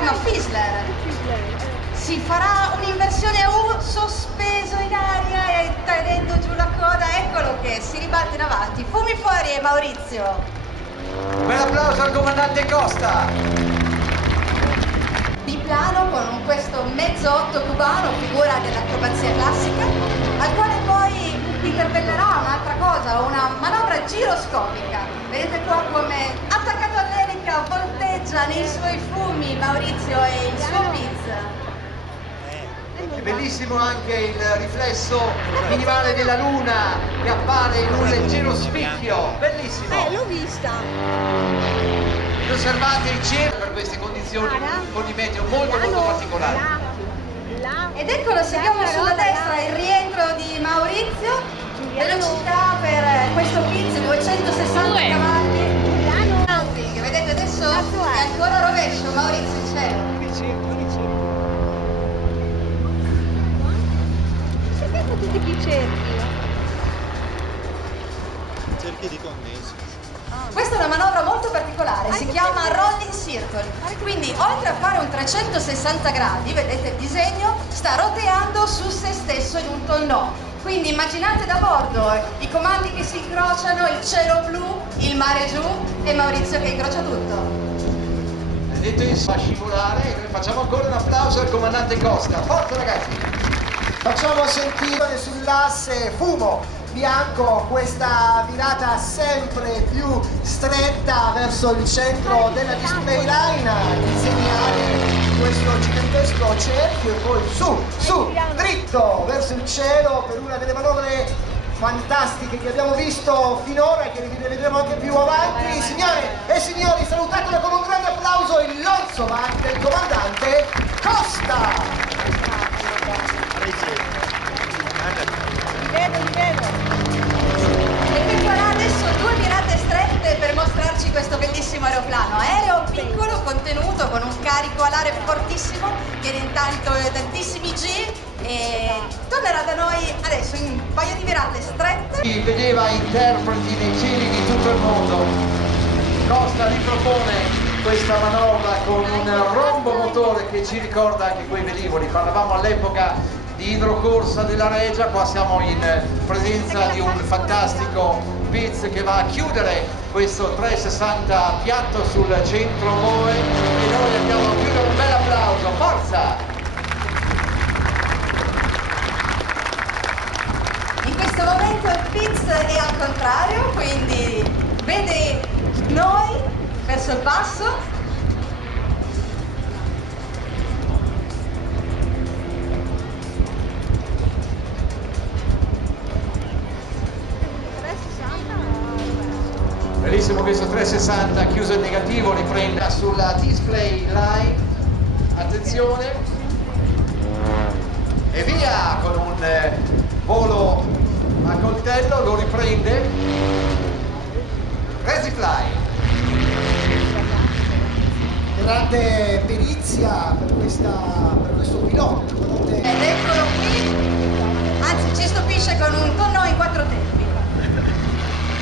chiama Fizzler. Si farà un'inversione a U sospeso in aria e tenendo giù la coda, eccolo che si ribatte in avanti. Fumi fuori, Maurizio. Un bel applauso al comandante Costa. Biplano con questo mezzo 8 cubano, figura dell'acrobazia classica, al quale poi interpellerà un'altra cosa, una manovra giroscopica. Vedete qua come attaccato all'elica volteggia nei suoi fumi Maurizio e il suo Pizz. È bellissimo anche il riflesso minimale della luna che appare in un leggero spicchio. Bellissimo. L'ho vista. Ed osservate il cielo per queste condizioni con i meteo molto particolari. Ed eccolo, seguiamo sulla destra il rientro di Maurizio, velocità per questo Pizz 260 cavalli. Che vedete adesso è ancora rovescio, Maurizio in cielo. Tutti i cerchi di condenso. Questa è una manovra molto particolare, si chiama Rolling Circle, quindi oltre a fare un 360 gradi, vedete il disegno, sta roteando su se stesso in un tonneau. Quindi immaginate da bordo i comandi che si incrociano, il cielo blu, il mare giù e Maurizio che incrocia tutto. Vedete fa scivolare e noi facciamo ancora un applauso al comandante Costa. Forza ragazzi! Facciamo sentire sull'asse fumo bianco questa virata sempre più stretta verso il centro della display line, disegnare questo gigantesco cerchio e poi su, dritto verso il cielo per una delle manovre fantastiche che abbiamo visto finora e che ne vedremo anche più avanti. Signore e signori, salutatelo con un grande applauso il Lonsovac del comandante Costa! Li vedo. Effettuerà adesso 2 virate strette per mostrarci questo bellissimo aeroplano. Aereo piccolo, contenuto, con un carico alare fortissimo, che in tantissimi G e tornerà da noi adesso in un paio di virate strette. Si vedeva interpreti nei cieli di tutto il mondo. Costa ripropone questa manovra con un rombo motore che ci ricorda anche quei velivoli. Parlavamo all'epoca di idrocorsa della Regia, qua siamo in presenza di un fantastico Pizz che va a chiudere questo 360 piatto sul centro Moe e noi andiamo a chiudere un bel applauso, forza! In questo momento il Pizz è al contrario, quindi vede noi verso il basso. Bellissimo questo 360, chiuso in negativo, riprende sulla display line, attenzione, e via con un volo a coltello, lo riprende, Resifly. Grande perizia per questo pilota. Ed eccolo qui, anzi ci stupisce con un tonneau in 4 tempi.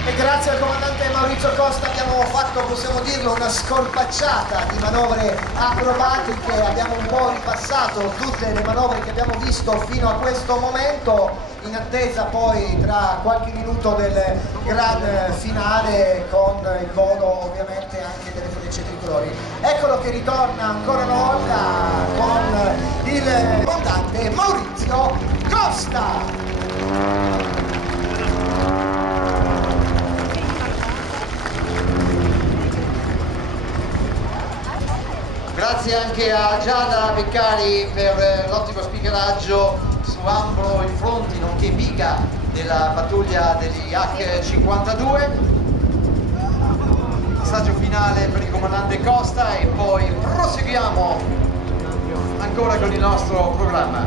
E grazie al comandante Maurizio Costa abbiamo fatto, possiamo dirlo, una scorpacciata di manovre acrobatiche, abbiamo un po' ripassato tutte le manovre che abbiamo visto fino a questo momento, in attesa poi tra qualche minuto del gran finale con il volo ovviamente anche delle frecce tricolori. Eccolo che ritorna ancora una volta con il comandante Maurizio Costa. Grazie anche a Giada Beccari per l'ottimo speakeraggio su Ambro Infronti, nonché Biga della pattuglia degli H52. Passaggio finale per il comandante Costa e poi proseguiamo ancora con il nostro programma.